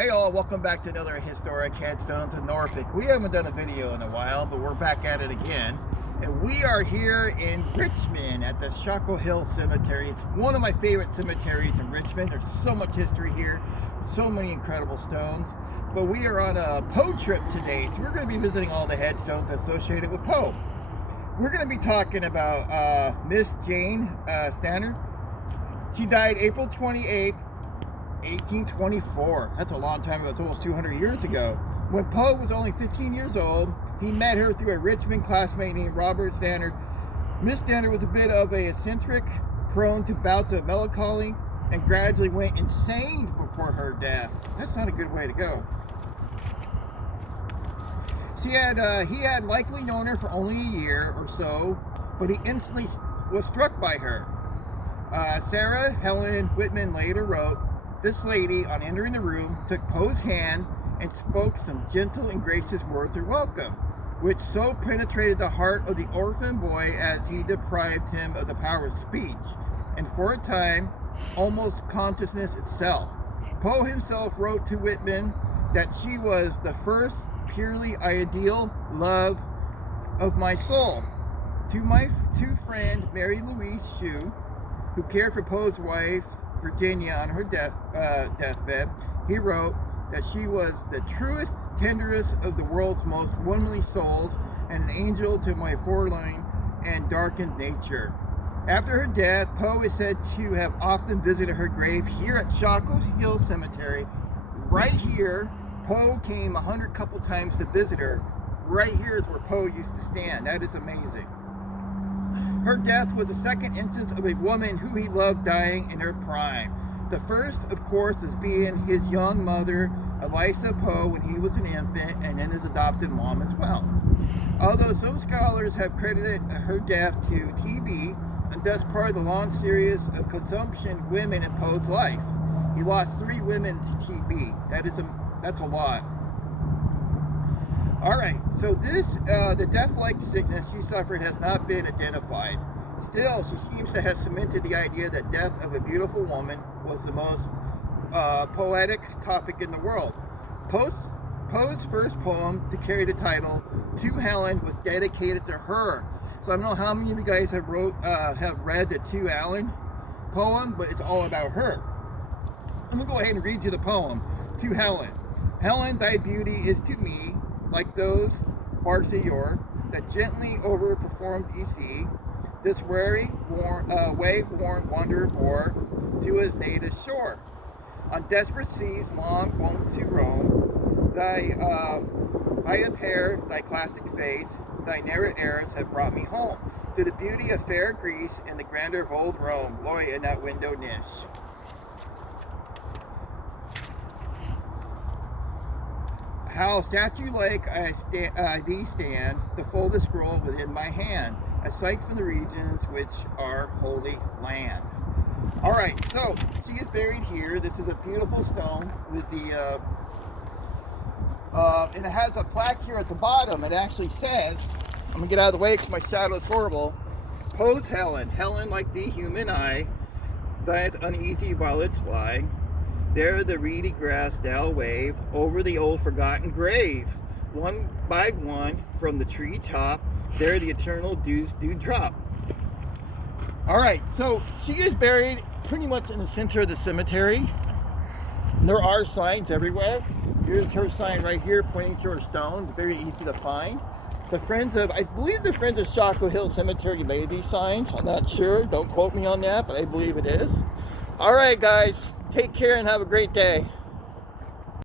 Hey all, welcome back to another Historic Headstones in Norfolk. We haven't done a video in a while, but we're back at it again. And we are here in Richmond at the Shockoe Hill Cemetery. It's one of my favorite cemeteries in Richmond. There's so much history here, so many incredible stones. But we are on a Poe trip today, so we're going to be visiting all the headstones associated with Poe. We're going to be talking about Miss Jane Stanard. She died April 28th, 1824. That's a long time ago. It's almost 200 years ago. When Poe was only 15 years old, he met her through a Richmond classmate named Robert Stanard. Miss Stanard was a bit of an eccentric, prone to bouts of melancholy, and gradually went insane before her death. That's not a good way to go. He had likely known her for only a year or so, but he instantly was struck by her. Sarah Helen Whitman later wrote, "This lady, on entering the room, took Poe's hand and spoke some gentle and gracious words of welcome, which so penetrated the heart of the orphan boy as he deprived him of the power of speech, and for a time, almost consciousness itself." Poe himself wrote to Whitman that she was the first purely ideal love of my soul. To friend Mary Louise Shue, who cared for Poe's wife Virginia on her deathbed, he wrote that she was the truest, tenderest of the world's most womanly souls, and an angel to my forlorn and darkened nature. After her death, Poe is said to have often visited her grave here at Shockoe Hill Cemetery. Right here, Poe came 100 couple times to visit her. Right here is where Poe used to stand. That is amazing. Her death was the second instance of a woman who he loved dying in her prime. The first, of course, is being his young mother, Eliza Poe, when he was an infant, and then his adopted mom as well. Although some scholars have credited her death to TB, and thus part of the long series of consumption women in Poe's life. He lost 3 women to TB. That's a lot. Alright, so the death-like sickness she suffered has not been identified. Still, she seems to have cemented the idea that death of a beautiful woman was the most poetic topic in the world. Poe's first poem to carry the title, To Helen, was dedicated to her. So I don't know how many of you guys have read the To Allan poem, but it's all about her. I'm going to go ahead and read you the poem, To Helen. Helen, thy beauty is to me like those barks of yore that gently overperformed ye see, this way-worn wanderer bore to his native shore. On desperate seas long wont to roam, thy of hair, thy classic face, thy narrow airs have brought me home, to the beauty of fair Greece and the grandeur of old Rome, glory in that window niche. How statue-like thee stand, the folded scroll within my hand, a sight from the regions which are holy land. Alright, so she is buried here. This is a beautiful stone with the, and it has a plaque here at the bottom. It actually says, I'm going to get out of the way because my shadow is horrible, Poe's Helen, Helen like thee human eye, thy uneasy violets lie. There the reedy grass shall wave over the old forgotten grave. One by one from the tree top, there the eternal dews do drop. Alright, so she is buried pretty much in the center of the cemetery. There are signs everywhere. Here's her sign right here pointing to her stone. Very easy to find. I believe the Friends of Shockoe Hill Cemetery made these signs. I'm not sure. Don't quote me on that, but I believe it is. Alright guys. Take care and have a great day.